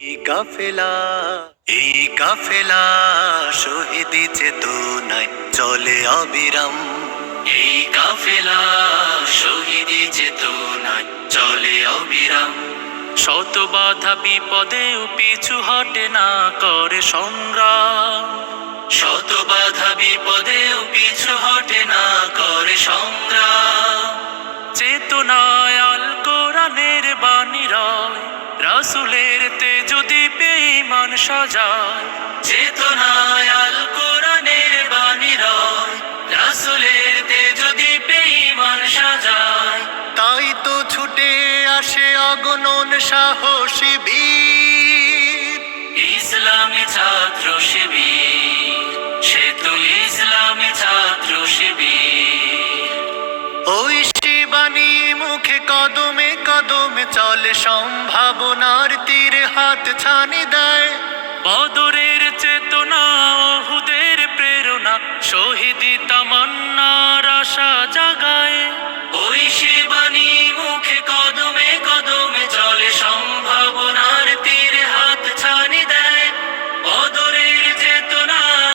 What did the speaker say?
এই কাফেলা এই কাফেলা শহীদি চেতনায় চলে অবিরাম। এই কাফেলা শহীদি চেতনায় চলে অবিরাম। শত বাধা বিপদেও পিছু হটে না করে সংগ্রাম। শত বাধা বিপদেও পিছু হটে না করে সংগ্রাম। চেতনায় আল কোরআনের বাণী রয়, রাসূলের তেজ দীপে ঈমান সাজায়। চেতনায় আল কোরআনের বাণী রয়, রাসূলের তেজ দীপে ঈমান সাজায়। তাই তো ছুটে আসে অগণন সাহসী বীর, ইসলামী ছাত্র শিবির। সে তো ইসলামী ছাত্র শিবির। ওই শিবানী মুখে কদমে কদমে চলে, সম্ভাবনার তীরে হাত ছানি দেয়। বদরের চেতনা, ওহুদের প্রেরণা, শহীদি তামান্না